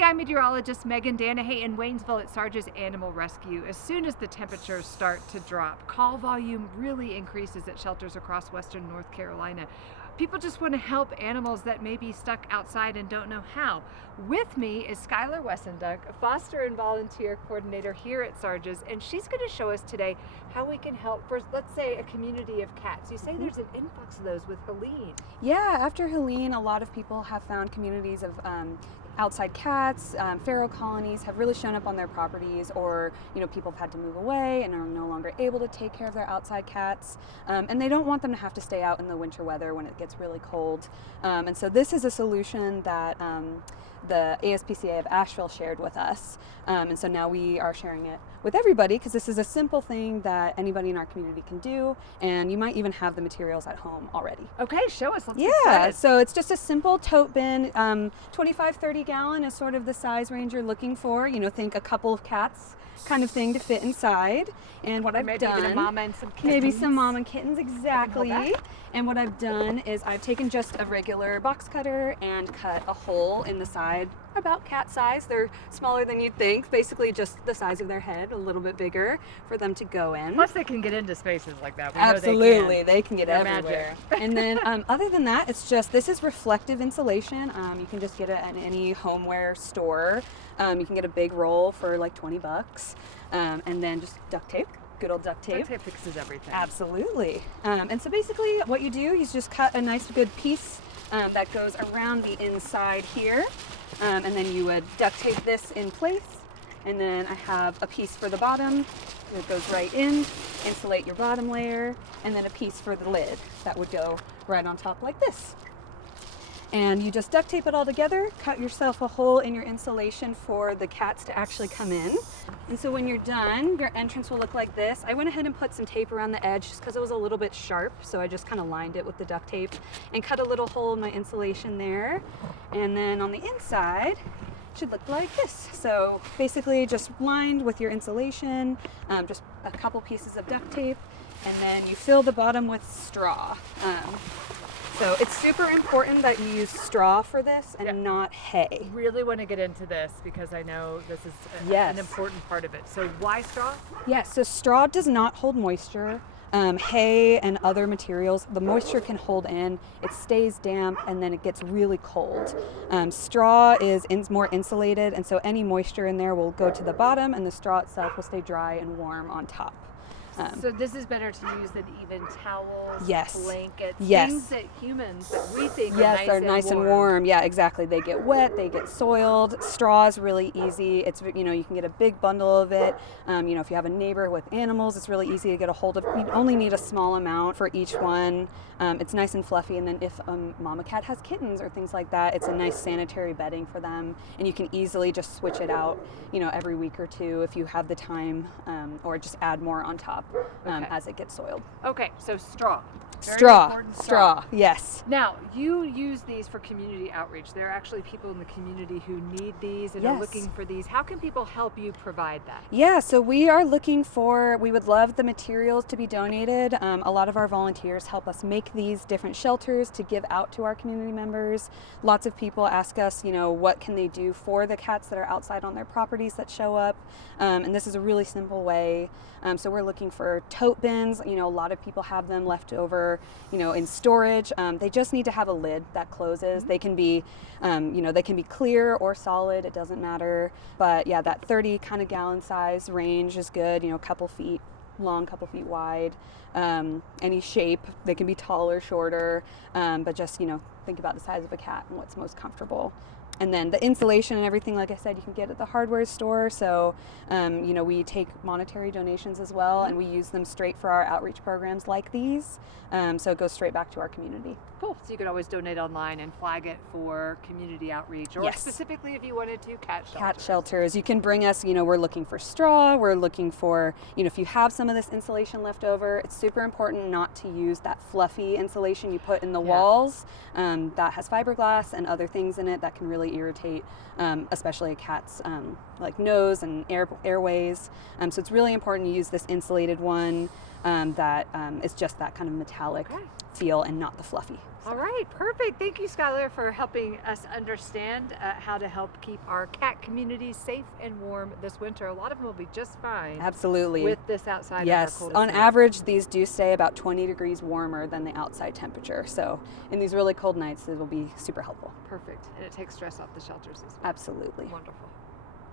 Hey, I'm meteorologist Megan Danahay in Waynesville at Sarge's Animal Rescue. As soon as the temperatures start to drop, call volume really increases at shelters across western North Carolina. People just want to help animals that may be stuck outside and don't know how. With me is Skylar Wessenduck, a foster and volunteer coordinator here at Sarge's, and she's going to show us today how we can help for, let's say, a community of cats. You say there's an influx of those with Helene. Yeah, after Helene, a lot of people have found communities of outside cats, feral colonies have really shown up on their properties, or people have had to move away and are no longer able to take care of their outside cats, and they don't want them to have to stay out in the winter weather when it gets really cold. And so this is a solution that the ASPCA of Asheville shared with us, and so now we are sharing it with everybody because this is a simple thing that anybody in our community can do, and you might even have the materials at home already. Okay, show us. Let's get Yeah, started. so it's just a simple tote bin. 25-30 gallon is sort of the size range you're looking for. Think a couple of cats kind of thing to fit inside. And what I've done, even a mama and some kittens. maybe some mom and kittens, exactly. And what I've done is I've taken just a regular box cutter and cut a hole in the side about cat size. They're smaller than you'd think, basically just the size of their head, a little bit bigger for them to go in. Plus they can get into spaces like that. We Absolutely, know they can get They're everywhere. magic. And then other than that, this is reflective insulation. You can just get it at any homeware store. You can get a big roll for like $20. And then just duct tape, good old duct tape. Duct tape fixes everything. Absolutely. And so basically what you do is just cut a nice good piece that goes around the inside here. And then you would duct tape this in place. And then I have a piece for the bottom that goes right in, insulate your bottom layer, and then a piece for the lid that would go right on top like this. And you just duct tape it all together, cut yourself a hole in your insulation for the cats to actually come in. And so when you're done, your entrance will look like this. I went ahead and put some tape around the edge just because it was a little bit sharp, so I just kind of lined it with the duct tape and cut a little hole in my insulation there. And then on the inside, it should look like this. So basically just lined with your insulation, just a couple pieces of duct tape, and then you fill the bottom with straw. So it's super important that you use straw for this and not hay. Really want to get into this because I know this is an important part of it. So why straw? Yes, so straw does not hold moisture. Hay and other materials, the moisture can hold in, it stays damp, and then it gets really cold. Straw is more insulated, and so any moisture in there will go to the bottom, and the straw itself will stay dry and warm on top. So this is better to use than even towels, blankets, things that humans that we think are nice and warm. Yeah, exactly. They get wet, they get soiled. Straw is really easy. It's you can get a big bundle of it. If you have a neighbor with animals, it's really easy to get a hold of. You only need a small amount for each one. It's nice and fluffy, and then if mama cat has kittens or things like that, it's a nice sanitary bedding for them, and you can easily just switch it out, every week or two if you have the time, or just add more on top as it gets soiled. Okay, so straw. Straw, yes. Now, you use these for community outreach. There are actually people in the community who need these and are looking for these. How can people help you provide that? Yeah, so we would love the materials to be donated. A lot of our volunteers help us make these different shelters to give out to our community members. Lots of people ask us, what can they do for the cats that are outside on their properties that show up? And this is a really simple way. So we're looking for tote bins. A lot of people have them left over, in storage. They just need to have a lid that closes. They can be, they can be clear or solid. It doesn't matter. But yeah, that 30 kind of gallon size range is good. A couple feet long, couple feet wide. Any shape. They can be taller, shorter. But just think about the size of a cat and what's most comfortable. And then the insulation and everything, like I said, you can get at the hardware store. So, we take monetary donations as well, and we use them straight for our outreach programs like these. So it goes straight back to our community. Cool. So you could always donate online and flag it for community outreach, or specifically if you wanted to, cat shelters. Cat shelters. You can bring us, we're looking for straw. We're looking for, if you have some of this insulation left over, it's super important not to use that fluffy insulation you put in the walls. That has fiberglass and other things in it that can really irritate, especially a cat's like nose and airways. So it's really important to use this insulated one that is just that kind of metallic feel and not the fluffy. All right, perfect. Thank you, Skylar, for helping us understand how to help keep our cat communities safe and warm this winter. A lot of them will be just fine. Absolutely. With this outside. Yes, on average, these do stay about 20 degrees warmer than the outside temperature. So in these really cold nights, it will be super helpful. Perfect. And it takes stress off the shelters as well. Absolutely. Wonderful.